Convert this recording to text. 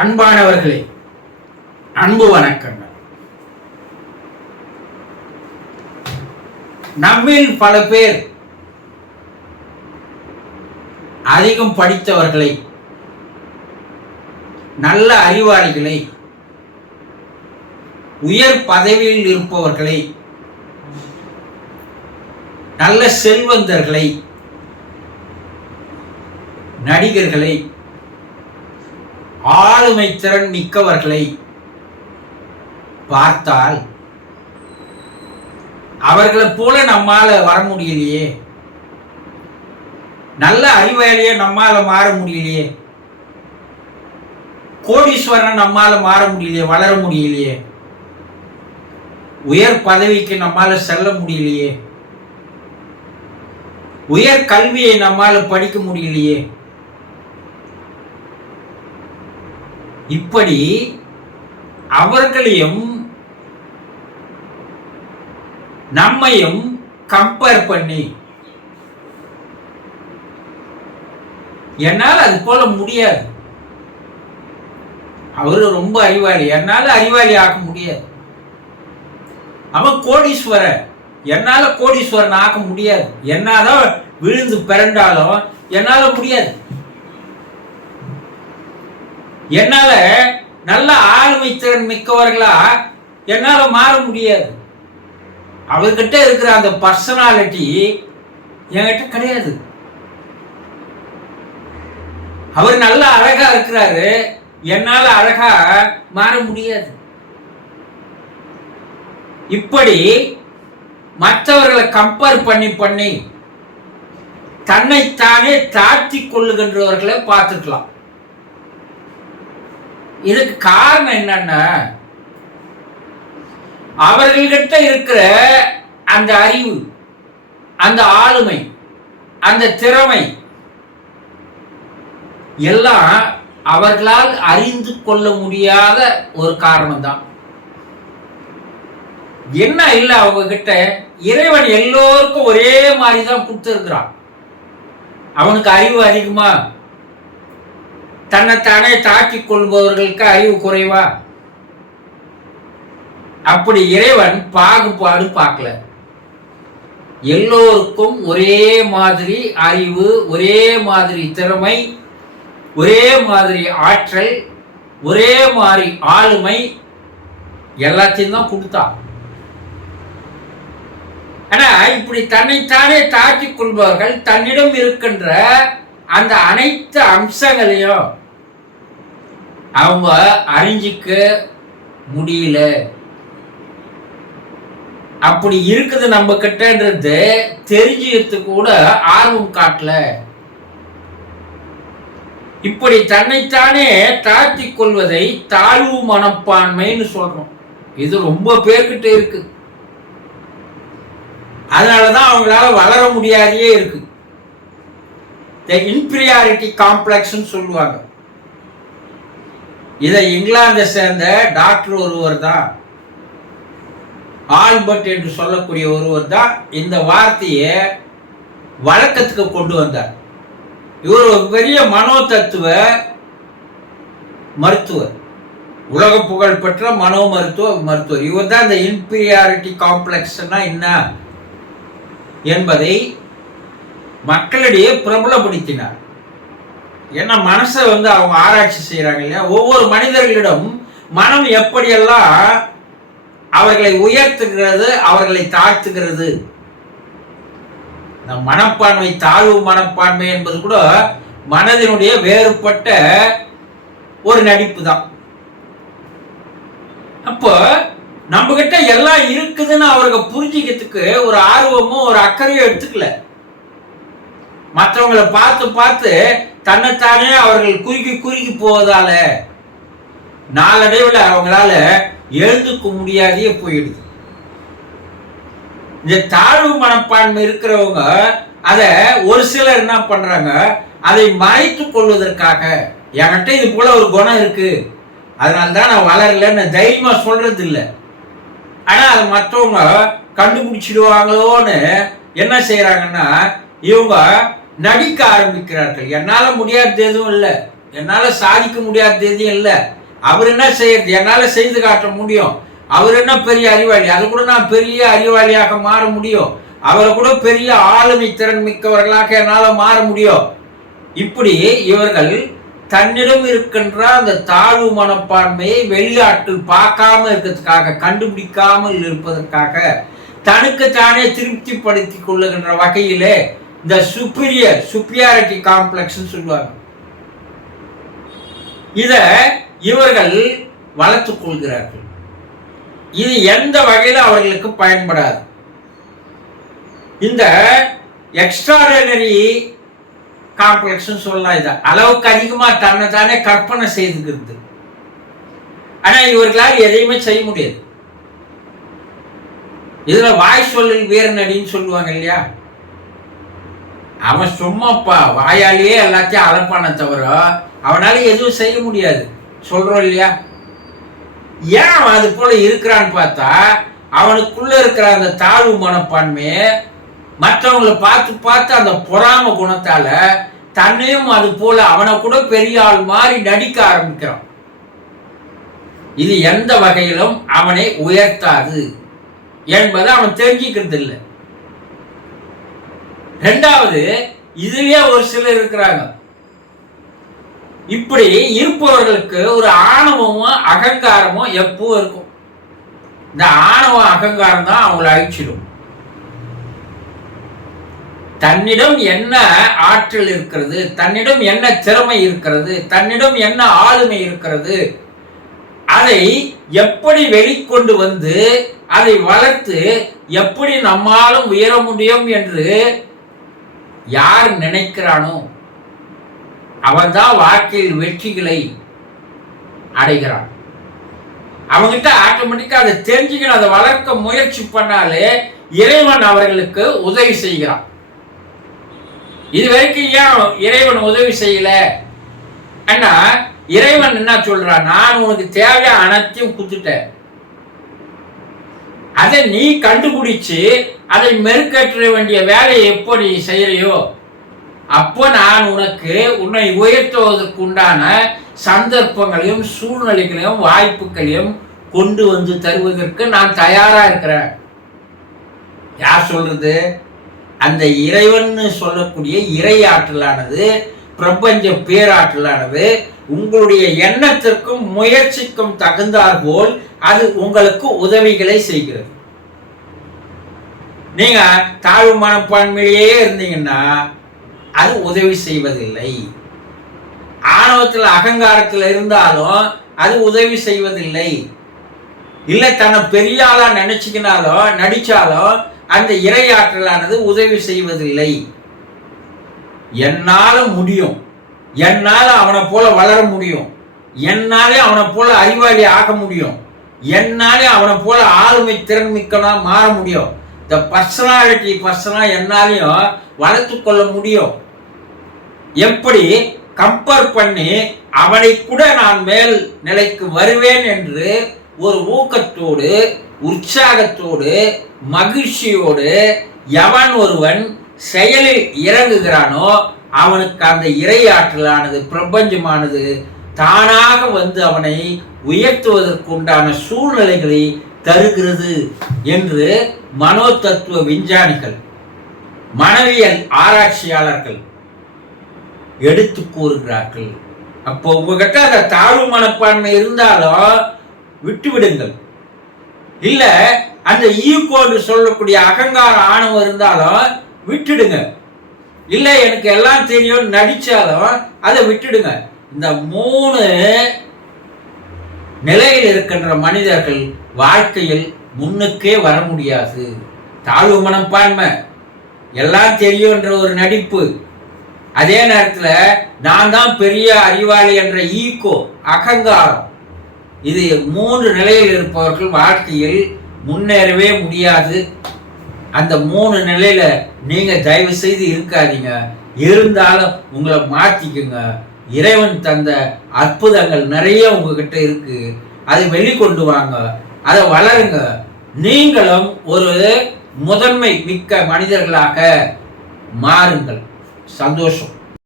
அன்பானவர்களே அன்பு வணக்கங்கள். நம்மில் பல பேர் அதிகம் படித்தவர்களை நல்ல அறிவாளிகளை உயர் பதவியில் இருப்பவர்களை நல்ல செல்வந்தர்களை நடிகர்களை ஆளுமை திறன் மிக்கவர்களை பார்த்தால் அவர்களை போல நம்மால வர முடியலையே. நல்ல அறிவாளியே நம்மால மாற முடியலையே. கோடீஸ்வரன் நம்மால மாற முடியலையே வளர முடியலையே. உயர் பதவிக்கு நம்மால செல்ல முடியலையே. உயர் கல்வியை நம்மால படிக்க முடியலையே. இப்படி அவர்களையும் நம்மையும் கம்பேர் பண்ணி என்னால் அது போல முடியாது. அவரு ரொம்ப அறிவாளி. என்னால அறிவாளி ஆக்க முடியாது. அவன் கோடீஸ்வரன் என்னால கோடீஸ்வரன் ஆக்க முடியாது. என்னாதான் விழுந்து பிறண்டாலும் என்னால முடியாது. என்னால நல்ல ஆளுமை திறன் மிக்கவர்களா என்னால மாற முடியாது. அவர்கிட்ட இருக்கிற அந்த பர்சனாலிட்டி என்கிட்ட கிடையாது. அவர் நல்ல அழகா இருக்கிறாரு என்னால அழகா மாற முடியாது. இப்படி மற்றவர்களை கம்பேர் பண்ணி பண்ணி தன்னைத்தானே தாழ்த்தி கொள்ளுகின்றவர்களை பார்த்துக்கலாம் இதுக்கு காரணம் என்னன்னா அவர்கள்கிட்ட இருக்கிற அந்த அறிவு அந்த ஆளுமை அந்த திறமை எல்லாம் அவர்களால் அறிந்து கொள்ள முடியாத ஒரு காரணம் தான் என்ன இல்லை அவங்க கிட்ட இறைவன் எல்லோருக்கும் ஒரே மாதிரி தான் கொடுத்துருக்கிறான். அவனுக்கு அறிவு அதிகமா? தன்னைத்தானே தாக்கிக் கொள்பவர்களுக்கு அறிவு குறைவா? அப்படி இறைவன் பாகுபாடு பார்க்கல. எல்லோருக்கும் ஒரே மாதிரி அறிவு ஒரே மாதிரி திறமை ஒரே மாதிரி ஆற்றல் ஒரே மாதிரி ஆளுமை எல்லாத்தையும் தான் கொடுத்தான் ஆனா இப்படி தன்னைத்தானே தாக்கிக் கொள்பவர்கள் தன்னிடம் இருக்கின்ற அந்த அனைத்து அம்சங்களையும் அவங்க அறிஞ்சிக்க முடியல. அப்படி இருக்குது நம்ம கிட்டன்றது தெரிஞ்சுக்கிறதுக்கு கூட ஆர்வம் காட்டல. இப்படி தன்னைத்தானே தாழ்த்தி கொள்வதை தாழ்வு மனப்பான்மைன்னு சொல்றோம். இது ரொம்ப பேர்கிட்ட இருக்கு. அதனாலதான் அவங்களால வளர முடியாதையே இருக்கு. த இன்பிரியாரிட்டி காம்ப்ளெக்ஸ்ன்னு சொல்லுவாங்க. இதை இங்கிலாந்தை சேர்ந்த டாக்டர் ஒருவர் தான். ஆல்பர்ட் என்று சொல்லக்கூடிய ஒருவர் தான் இந்த வார்த்தையை வழக்கத்துக்கு கொண்டு வந்தார். இவர் ஒரு பெரிய மனோ தத்துவ மருத்துவர். உலக புகழ் பெற்ற மனோ மருத்துவ மருத்துவர். இவர் தான் இந்த இன்பீரியாரிட்டி காம்ப்ளெக்ஸ்னா என்ன என்பதை மக்களிடையே பிரபலப்படுத்தினார். ஏன்னா மனசை வந்து அவங்க ஆராய்ச்சி செய்கிறாங்க இல்லையா? ஒவ்வொரு மனிதர்களிடம் மனம் எப்படியெல்லாம் அவர்களை உயர்த்துகிறது அவர்களை தாழ்த்துகிறது. இந்த மனப்பான்மை தாழ்வு மனப்பான்மை என்பது கூட மனதினுடைய வேறுபட்ட ஒரு நடிப்பு தான் அப்போ நம்ம கிட்ட எல்லாம் இருக்குதுன்னு அவருக்கு புரிஞ்சிக்கிறதுக்கு ஒரு ஆர்வமும் ஒரு அக்கறையும் எடுத்துக்கல. மற்றவங்களை பார்த்து பார்த்து தன்னைத்தானே அவர்கள் குறுகி குறுகி போவதால நாளடைவில் அவங்களால எழுந்துக்க முடியாதே போயிடுது. இந்த தாழ்வு மனப்பான்மை இருக்கிறவங்க அதை ஒரு சிலர் என்ன பண்றாங்க? அதை மறைத்து கொள்வதற்காக. என்கிட்ட இது போல ஒரு குணம் இருக்கு. அதனால தான் நான் வளரலன்னு தைரியமா சொல்றது இல்லை ஆனா அதை மற்றவங்க கண்டுபிடிச்சிடுவாங்களோன்னு என்ன செய்யறாங்கன்னா இவங்க நடிக்க ஆரம்பிக்கிறார்கள். என்னால் முடியாதது எதுவும் இல்லை. என்னால் சாதிக்க முடியாத எதுவும் இல்லை. அவர் என்ன செய்யறது? என்னால் செய்து காட்ட முடியும். அவர் என்ன பெரிய அறிவாளி? அது கூட நான் பெரிய அறிவாளியாக மாற முடியும். அவரை கூட பெரிய ஆளுமை திறன் மிக்கவர்களாக என்னால் மாற முடியும். இப்படி இவர்கள் தன்னிடம் இருக்கின்ற அந்த தாழ்வு மனப்பான்மையை வெளிநாட்டில் பார்க்காம இருக்கிறதுக்காக கண்டுபிடிக்காமல் இருப்பதற்காக தனக்கு தானே திருப்திப்படுத்தி கொள்ளுகின்ற வகையிலே இந்த சுப்பீரியர் சுப்பியாரிட்டி காம்ப்ளெக்ஸ் சொல்லுவாங்க. இதை இவர்கள் வளர்த்துக் கொள்கிறார்கள். இது எந்த வகையில் அவர்களுக்கு பயன்படாது. இந்த எக்ஸ்ட்ராடனரி காம்ப்ளெக்ஸ் சொல்லலாம் இதை. அளவுக்கு அதிகமாக தன்னை தானே கற்பனை செய்துக்கிறது. ஆனால் இவர்களால் எதையுமே செய்ய முடியாது. இதில் வாய் சொல்லல் வீரநடின்னு சொல்லுவாங்க இல்லையா? அவன் சும்மாப்பா வாயாலேயே எல்லாத்தையும் அலப்பான தவிர அவனால் எதுவும் செய்ய முடியாது. சொல்கிறோம் இல்லையா? ஏன் அவன் அது போல இருக்கிறான்னு பார்த்தா அவனுக்குள்ள இருக்கிற அந்த தாழ்வு மனப்பான்மையை மற்றவங்களை பார்த்து பார்த்து அந்த பொறாம குணத்தால தன்னையும் அது போல அவனை கூட பெரிய ஆள் மாதிரி நடிக்க ஆரம்பிக்கிறான். இது எந்த வகையிலும் அவனை உயர்த்தாது என்பதை அவன் தெரிஞ்சுக்கிறது இல்லை ரெண்டாவது இதுலயே ஒரு சிலர் இருக்கிறாங்க. இப்படி இருப்பவர்களுக்கு ஒரு ஆணவமும் அகங்காரமும் எப்பவும் இருக்கும். இந்த ஆணவம் அகங்காரம் தான் அவங்களை அழிச்சிடும். தன்னிடம் என்ன ஆற்றல் இருக்கிறது தன்னிடம் என்ன திறமை இருக்கிறது தன்னிடம் என்ன ஆளுமை இருக்கிறது அதை எப்படி வெளிக்கொண்டு வந்து அதை வளர்த்து எப்படி நம்மாலும் உயர முடியும் என்று யார் நினைக்கிறானோ அவன்தான் வாழ்க்கையில் வெற்றிகளை அடைகிறான். அவங்கிட்ட ஆட்டோமேட்டிக்கா அதை தெரிஞ்சுக்கணும் அதை வளர்க்க முயற்சி பண்ணாலே இறைவன் அவர்களுக்கு உதவி செய்கிறான். இது வரைக்கும் ஏன் இறைவன் உதவி செய்யல? அண்ணா இறைவன் என்ன சொல்றான்? நான் உனக்கு தேவையான அனைத்தையும் குத்துட்டேன் அதை நீ கண்டுபிடிச்சு அதை மெருக்கற்ற வேண்டிய வேலையை எப்போ நீ செய்யறியோ அப்போ நான் உனக்கு உன்னை உயர்த்துவதற்கு உண்டான சந்தர்ப்பங்களையும் சூழ்நிலைகளையும் வாய்ப்புகளையும் கொண்டு வந்து தருவதற்கு நான் தயாராக இருக்கிறேன். யார் சொல்றது? அந்த இறைவன் சொல்லக்கூடிய இறை ஆற்றலானது பிரபஞ்ச பேராற்றலானது உங்களுடைய எண்ணத்திற்கும் முயற்சிக்கும் தகுந்தாற்போல் அது உங்களுக்கு உதவிகளை செய்கிறது. நீங்க தாழ்வு மனப்பான்மையிலேயே இருந்தீங்கன்னா அது உதவி செய்வதில்லை. ஆணவத்தில் அகங்காரத்தில் இருந்தாலும் அது உதவி செய்வதில்லை. இல்லை தன்னை பெரிய ஆளா நினைச்சுக்கினாலும் நடிச்சாலும் அந்த இறையாற்றலானது உதவி செய்வதில்லை. என்னால முடியும். என்னால் அவனை போல வளர முடியும். என்னாலே அவனை போல அறிவாளி ஆக முடியும். என்னாலே அவனை போல ஆளுமை திறன் மிக்கனா மாற முடியும். இந்த பர்சனாலிட்டி பர்சனா என்னாலையும் வளர்த்து கொள்ள முடியும். எப்படி? கம்பேர் பண்ணி அவனை கூட நான் மேல் நிலைக்கு வருவேன் என்று ஒரு ஊக்கத்தோடு உற்சாகத்தோடு மகிழ்ச்சியோடு எவன் ஒருவன் செயலில் இறங்குகிறானோ அவனுக்கு அந்த இறையாற்றலானது பிரபஞ்சமானது தானாக வந்து அவனை உயர்த்துவதற்குண்டான சூழ்நிலைகளை தருகிறது என்று மனோ தத்துவ விஞ்ஞானிகள் மனவியல் ஆராய்ச்சியாளர்கள் எடுத்து கூறுகிறார்கள். அப்போ உங்ககிட்ட அந்த தாழ்வு மனப்பான்மை இருந்தாலும் விட்டு விடுங்கள் இல்ல அந்த ஈகோன்னு சொல்லக்கூடிய அகங்கார ஆணவம் இருந்தாலும் விட்டுடுங்க. இல்லை எனக்கு எல்லாம் தெரியும் நடிச்சாலும் அதை விட்டுடுங்க. இந்த மூணு நிலையில் இருக்கின்ற மனிதர்கள் வாழ்க்கையில் முன்னுக்கே வர முடியாது. தாழ்வு மனப்பான்மை. எல்லாம் தெரியும்ன்ற ஒரு நடிப்பு. அதே நேரத்தில் நான் தான் பெரிய அறிவாளி என்ற ஈகோ அகங்காரம். இது மூன்று நிலையில் இருப்பவர்கள் வாழ்க்கையில் முன்னேறவே முடியாது. அந்த மூணு நிலையில நீங்க தயவு செய்து இருக்காதீங்க. இருந்தாலும் உங்களை மாத்திக்குங்க. இறைவன் தந்த அற்புதங்கள் நிறைய உங்ககிட்ட இருக்கு. அதை வெளிக்கொண்டு வாங்க. அதை வளருங்க. நீங்களும் ஒரு முதன்மை மிக்க மனிதர்களாக மாறுங்கள். சந்தோஷம்.